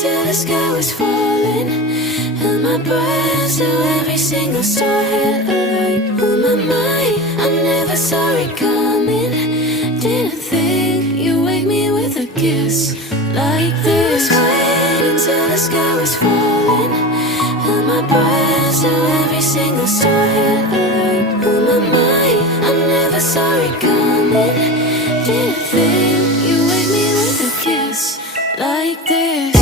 till the sky was falling. Held my breath till every single star had a light. On my mind, I never saw it coming. Didn't think you'd wake me with a kiss like this. Waiting till the sky was falling. Held my breath till every single star had a light. On my mind, I never saw it coming. Didn't think you'd wake me with a kiss like this.